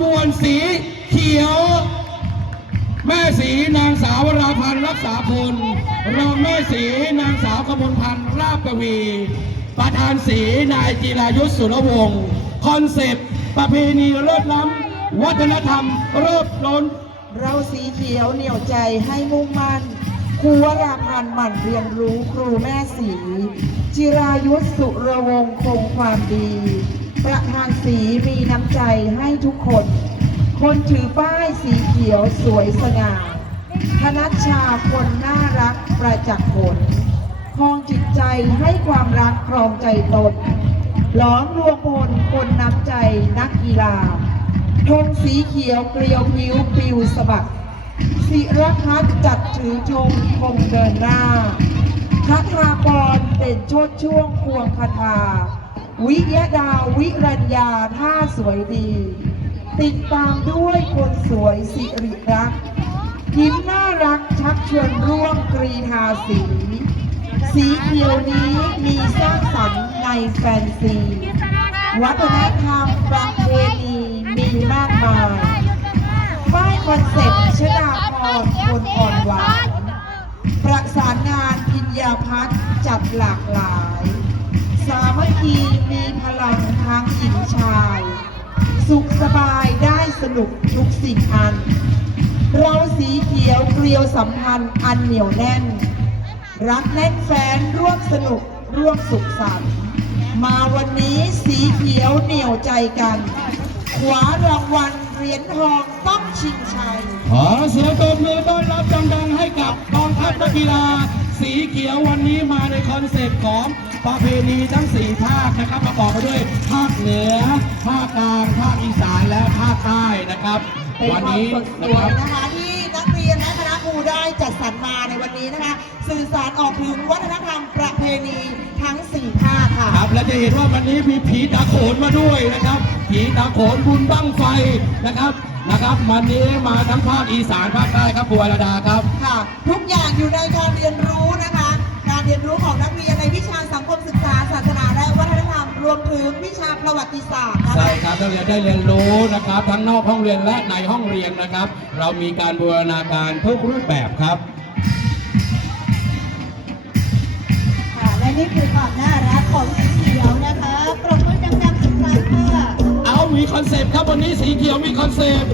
บวนสีเขียว แม่สีนางสาววราพันธ์รักษาพลรองแม่สีนางสาวกมลพันธ์ราบกวี ประธานสีนายจิรายุทธสุรวงศ์คอนเซปต์ประเพณีเลิศล้ำวัฒนธรรมเริ่มล้น เราสีเขียวเหนี่ยวใจให้มุ่งมั่นครูวราพันธ์หมั่นเรียนรู้ครูแม่สีจิรายุทธสุรวงศ์คงความดี ประธานสีมีน้ำใจให้ทุกคน คนถือป้ายสีเขียวสวยสง่าธนัชชาคนน่ารักประจักษ์ผลคลองจิตใจให้ความรักครองใจตนหล้อมรวมพลคนน้ำใจนักกีฬาธงสีเขียวเกลียวผิวปิวสะบัดศิรพัฒจัดถือธงคงเดินหน้าคาถากรเด่นโชดช่วงควงคาถา วิยดาวิ สวยดี ติดตามด้วยคนสวยสิริรักษ์ยิ้มน่ารักชักชวนร่วมกรีธาสี สีเขียวนี้มีสร้างสรรค์ในแฟนซี วัฒนธรรมประเพณีมีมากมายป้ายคอนเซ็ปต์ชดาพรคนอ่อนหวานประสานงานพิญญาพัฒจัดหลากหลาย สามัคคีมีพลังทั้งหญิงชาย สุขสบายได้สนุกทุกสิ่งอัน เราสีเขียวเกลียวสัมพันธ์อันเหนียวแน่น รักแน่นแฟนร่วมสนุกร่วมสุขสันต์มาวันนี้สีเขียวเหนียวใจกันขวารางวัลเหรียญทองต้องชิงชัย ขอเสียงตบมือต้อนรับดังๆให้กับกองทัพนักกีฬา สีเขียววันนี้มาในคอนเซ็ปต์ของประเพณีทั้ง4ภาคนะครับประกอบไปด้วยภาคเหนือ ภาคกลางภาคอีสานและภาคใต้นะครับ เป็นวันความนี้สดสนะวคยรับ นะคะที่นักเรียนและคณะครูได้จัดสรรมาในวันนี้นะคะ สื่อสารออกถึงวัฒนธรรมประเพณีทั้ง4ภาคค่ะ ครับและจะเห็นว่าวันนี้มีผีตาโขนมาด้วยนะครับ ผีตาโขนบุญบั้งไฟนะครับนะครับ วันนี้มาทั้งภาคอีสานภาคใต้ครับครูอรดาครับ ค่ะทุกอย่างอยู่ในการเรียนรู้นะคะ รรมรวมถึงวิชาประวัติศาสตร์นะใช่คะครับนักเรียนได้เรียนรู้นะครับ ทั้งนอกห้องเรียนและในห้องเรียนนะครับ เรามีการบูรณาการทุกรูปแบบครับ ค่ะและนี่คือความน่ารักของสีเขียวนะคะปรบมือดังๆอีกครั้งค่ะ เอามีคอนเซปต์ครับวันนี้สีเขียวมีคอนเซปต์